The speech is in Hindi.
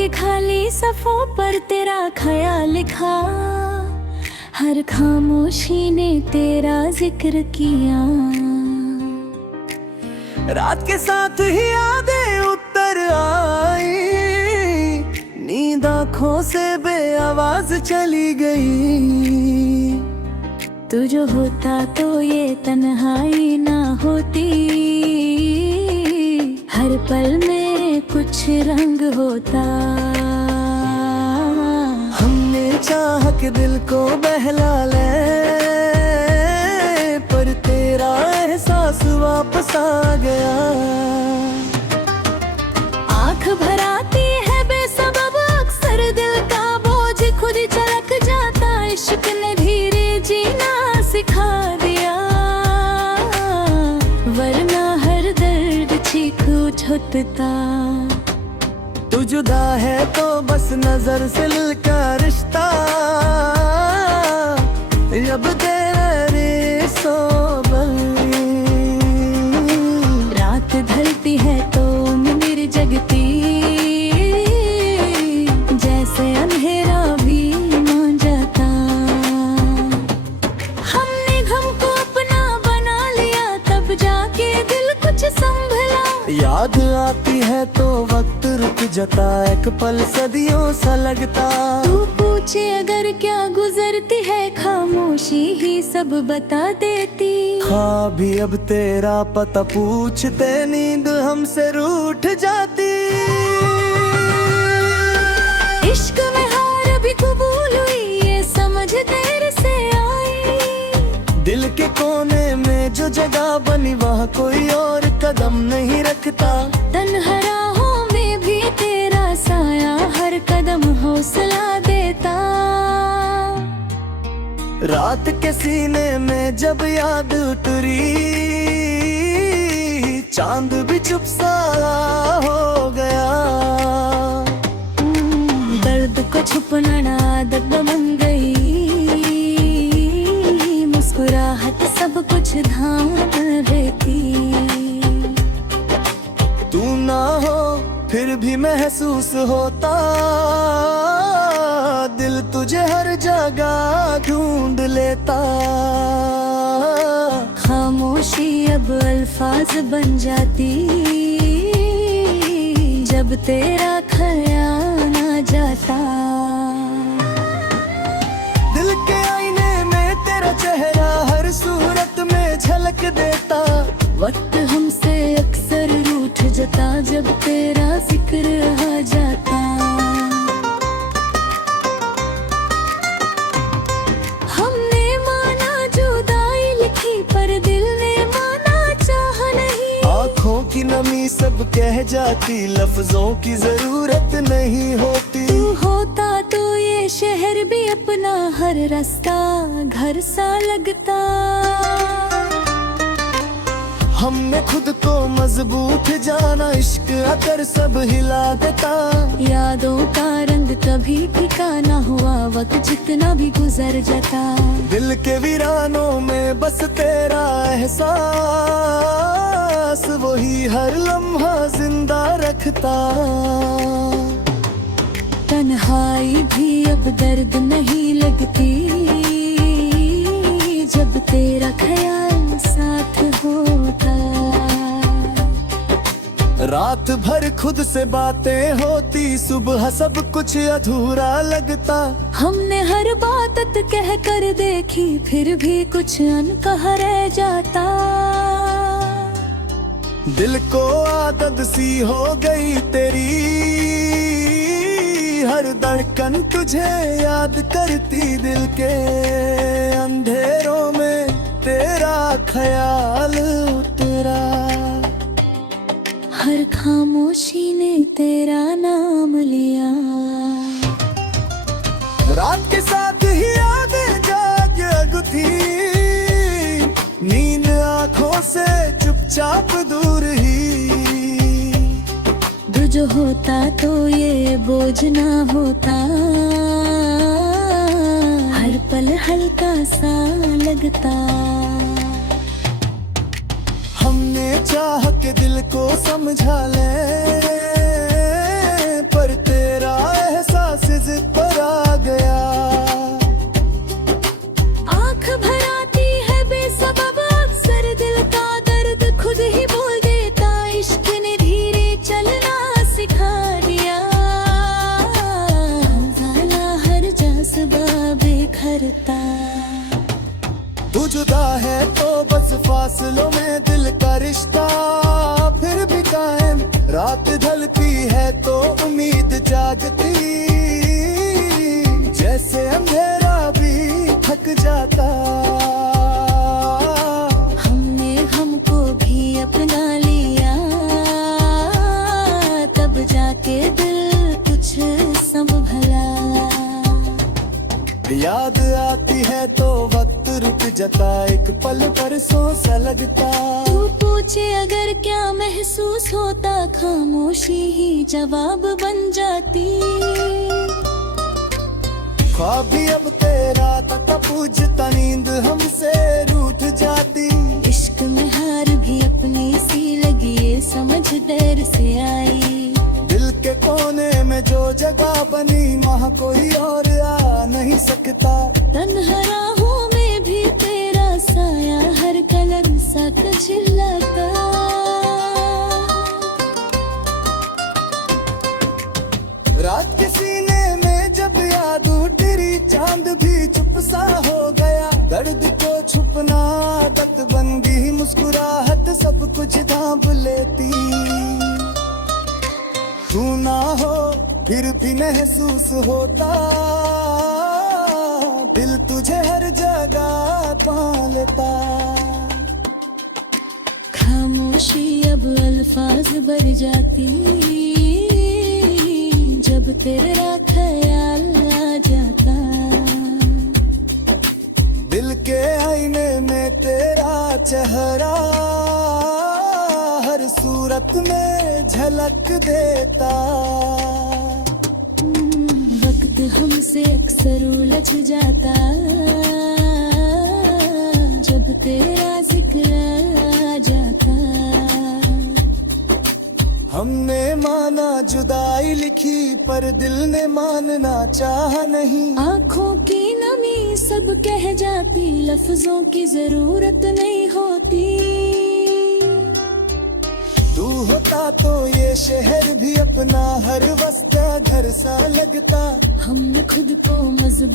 के खाली सफ़ों पर तेरा ख्याल लिखा, हर खामोशी ने तेरा जिक्र किया। रात के साथ ही यादें उतर आई, नींद आँखों से बेआवाज चली गई। तू जो होता तो ये तन्हाई ना होती, हर पल में कुछ रंग होता। हमने चाह के दिल को बहला ले, पर तेरा एहसास वापस आ गया। आँख भर आती है बेसबब, अक्सर दिल का बोझ खुद चलक जाता। इश्क ने धीरे जीना सिखा दिया, वरना हर दर्द चीख उठता। तू जुदा है तो बस नजर से का रिश्ता, जब तेरा रेसो रात ढलती है तो मंदिर जगती, जैसे अंधेरा भी मान जाता। हमने गम को अपना बना लिया, तब जाके दिल कुछ संभला। याद आती है तो वक्त रुक जाता, एक पल सदियों सा लगता। तू पूछे अगर क्या गुजरती है, खामोशी ही सब बता देती। हाँ भी अब तेरा पता पूछते, नींद हमसे रूठ जाती। इश्क में हार भी कबूल हुई, ये समझ देर से आई। दिल के कोने में जो जगह बनी, वहाँ कोई और कदम नहीं रखता। तन्हाइयों में भी तेरा साया हर कदम हौसला देता। रात के सीने में जब याद उतरी, चांद भी चुप सा हो गया। दर्द को छुपना आदत बन गई, मुस्कुराहट सब कुछ धाम रहती। तू ना हो फिर भी महसूस होता, दिल तुझे हर जगह ढूंढ लेता। खामोशी अब अल्फाज बन जाती, जब तेरा ख्याल आ जाता। दिल के आईने में तेरा चेहरा हर सूरत में झलक देता। वक्त हमसे अक्सर रूठ जाता, जब तेरा जिक्र आ जाता। हमने माना जुदाई लिखी, पर दिल ने माना चाह नहीं। आँखों की नमी सब कह जाती, लफ्जों की जरूरत नहीं होती। तू होता तो ये शहर भी अपना हर रास्ता घर सा लगता। हमने खुद को मजबूत जाना, इश्क आकर सब हिला देता। यादों का रंग कभी फीका ना हुआ, वक्त जितना भी गुजर जाता। दिल के वीरानों में बस तेरा एहसास, वही हर लम्हा जिंदा रखता। तन्हाई भी अब दर्द नहीं लगती, जब तेरा ख्याल साथ होता। रात भर खुद से बातें होती, सुबह सब कुछ अधूरा लगता। हमने हर बात कह कर देखी, फिर भी कुछ अनकहा रह जाता। दिल को आदत सी हो गई तेरी, हर धड़कन तुझे याद करती। दिल के अंधेरों में तेरा ख्याल उतरा, हर खामोशी ने तेरा नाम लिया। रात के साथ ही यादें जाग थी, नींद आँखों से चुपचाप दूर ही। जो होता तो ये बोझ ना होता, हर पल हल्का सा लगता। हमने चाह के दिल को समझा ले, पर तेरा पर आ गया। आँख भर आती है बेसबब, अक्सर दिल का दर्द खुद ही बोल देता। इश्क ने धीरे चलना सिखा दिया, वाला हर जज्बा बिखरता। तू जुदा है तो बस फासलों में दिल का रिश्ता फिर भी कायम। रात ढलती है तो उम्मीद जागती, जैसे अंधेरा भी थक जाता। हमने हमको भी अपना लिया, तब जाके दिल कुछ संभला। याद आती है तो वक्त रुक जाता, एक पल परसों सा लगता। तू पूछे अगर क्या महसूस होता, खामोशी ही जवाब बन जाती। ख्वाब भी अब तेरा था, पूछता नींद हमसे रूठ जाती। इश्क में हार भी अपनी सी लगी, ये समझ देर से आई। दिल के कोने में जो जगह बनी, वहाँ कोई और आ नहीं सकता। तन्हा राहों में भी तेरा साया हर कलर साथ झिलता। रात के सीने में जब याद उतरी, चांद भी चुप सा हो गया। दर्द को छुपना आदत बन गई, मुस्कुराहट सब कुछ ढांप लेती। तू ना हो फिर भी महसूस होता, दिल तुझे हर जगह पा लेता। खामोशी अब अल्फाज भर जाती, जब तेरा ख्याल आ जाता। दिल के आईने में तेरा चेहरा हर सूरत में झलक देता। वक्त हमसे अक्सर उलझ जाता, जब तेरा जिक्र आ जाता। हमने माना जुदाई लिखी, पर दिल ने मानना चाहा नहीं। आँखों की नमी सब कह जाती, लफ्जों की जरूरत नहीं होती। तू होता तो ये शहर भी अपना हर वस्ता घर सा लगता। हमने खुद को मजबूत